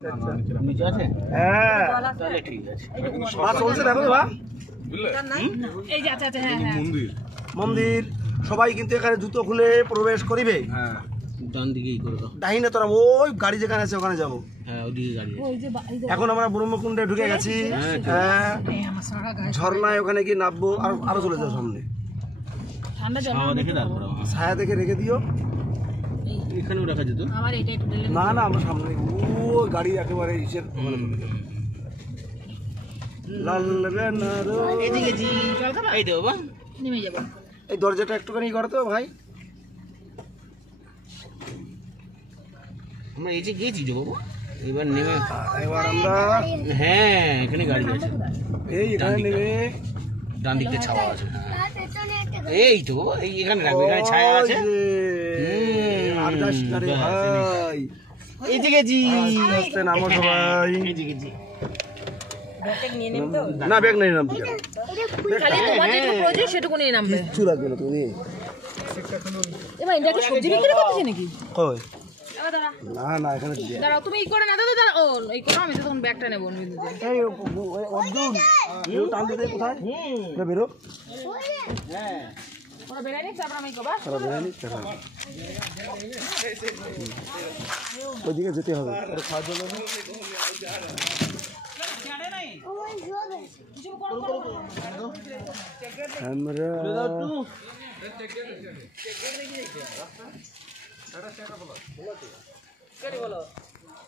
নিচে আছে? হ্যাঁ তাহলে ঠিক আছে। মা চলছে দেখো তো, এই যে আচ্ছা আচ্ছা হ্যাঁ হ্যাঁ মন্দির সবাই কিন্তু এখানে জুতো খুলে প্রবেশ করিবে। হ্যাঁ, ডান দিকেই করে দাও। ডাইনে তোরা ওই গাড়ি যেখানে আছে ওখানে যাবো। হ্যাঁ, ওদিকে গাড়ি আছে। ওই যে এখন আমরা ব্রহ্মকুণ্ডে ঢুকে গেছি। হ্যাঁ আমার সারা গায়ে ঝর্ণায় ওখানে গিয়ে নামবো, আরো চলে যাও সামনে। ঠান্ডা জল হাওয়া দেখে তারপর ছায়া দেখে রেখে দিও। এখানেও রাখা যেত। আমার এটা একটু ঢেলে না না আমরা সামনে ও গাড়ি একেবারে ইসের লাল বেনার। এদিকে জি এই তো বাবা, নেমে যাব। এই দরজাটা একটুখানি করো তো ভাই। আমরা এই যে গেছি যে বাবা, এবার নেমে এবার আমরা হ্যাঁ এখানে গাড়ি আছে। এই এখানে নেমে ডান দিকে ছাওয়া আছে। এই তো বাবা, এই এখানে রাখবে, এখানে ছায়া আছে। আর যাস না রে ভাই। এইদিকে জি আস্তে নামো সবাই। এইদিকে জি। না ব্যাগ নেই নামতে খালি তোমার যেটুকু প্রয়োজন সেটুকু নিয়ে নামবে। কিচ্ছু লাগবে না তুমি। এবার এটা কি সবজি বিক্রি করতেছে নাকি? কই এবার দাঁড়া না না এখানে দাঁড়াও, তুমি ই করে না দাদা দাঁড়া। ও এই করো, আমি তো তখন ব্যাগটা নেবো। এই অর্জুন কেউ টান দিতে কোথায় বেরো। হ্যাঁ ওরা বেড়াই নিচ্ছে, তারপর আমি করবা। ওইদিকে যেতে হবে। খাওয়ার জন্য আমরা